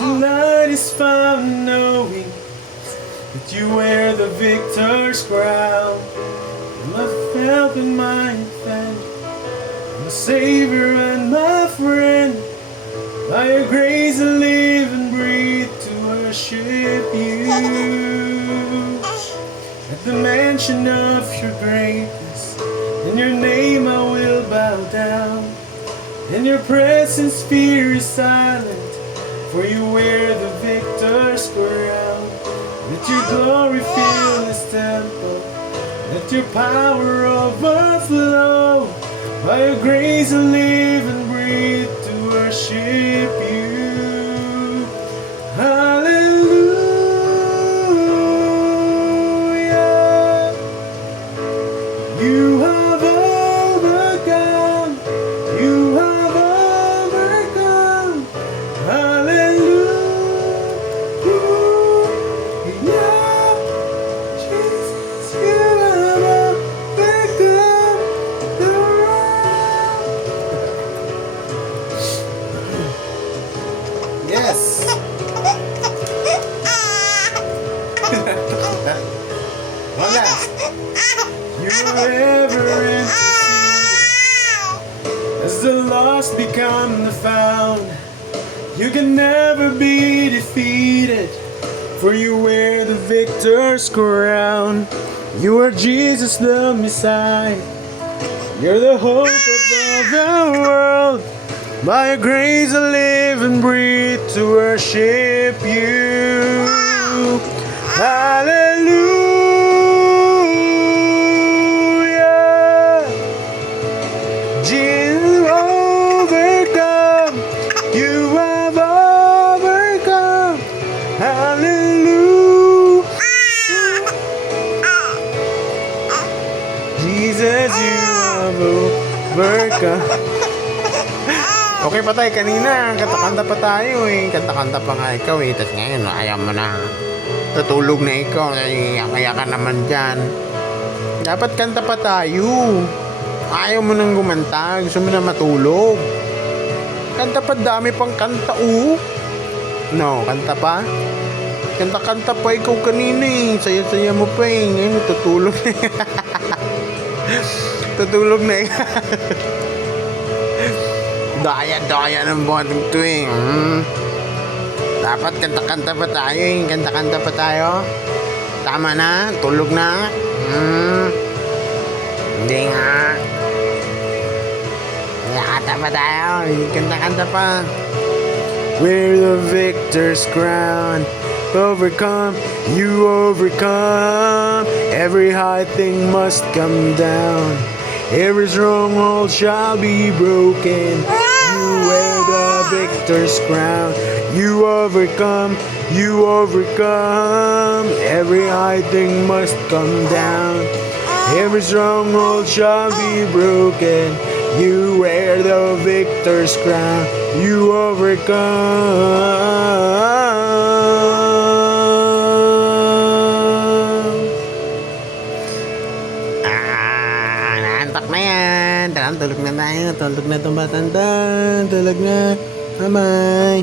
delight is found knowing that you wear the victor's crown. My help and my defender, my Savior and my friend. By your grace I live and breathe to worship you. At the mention of your greatness, in your name I will bow down. In your presence fear is silent, for you wear the victor's crown. Let your glory fill this temple, let your power overflow. By your grace I live and breathe to worship you. Hallelujah. You have overcome. You have overcome. Hallelujah. Jesus, you have overcome the world. Yes. One last. You are ever interceding as the lost become the found. You can never be defeated, for you wear the victor's crown. You are Jesus the Messiah. You're the hope of the world. By your grace I live and breathe to worship you. Hallelujah. Jesus overcome. You have overcome. Hallelujah. Jesus, you have overcome. Okay pa tayo kanina, kanta-kanta pa tayo eh. Kanta-kanta pa nga ikaw eh. Tapos ngayon, ayaw mo na. Tutulog na ikaw. Kaya ka naman dyan. Dapat kanta pa tayo. Ayaw mo nang gumanta. Gusto mo na matulog. Kanta pa, dami pang kanta No, kanta pa. Kanta-kanta pa ikaw kanina eh. Saya-saya mo pa eh. Ngayon, tutulog na tutulog na Daya ng buwan ito eh. Dapat kanta-kanta pa tayo eh. Kanta-kanta pa tayo. Tama na, tulog na. Hindi nga. Kanta pa tayo. Kanta-kanta pa. Wear the victor's crown. Overcome, you overcome. Every high thing must come down. Every stronghold shall be broken. You wear the victor's crown. You overcome, you overcome. Every high thing must come down. Every stronghold shall be broken. You wear the victor's crown. You overcome. Naantok na yan. Tulog na tayo. Tulog na itong batang. Tulog na. Bye-bye.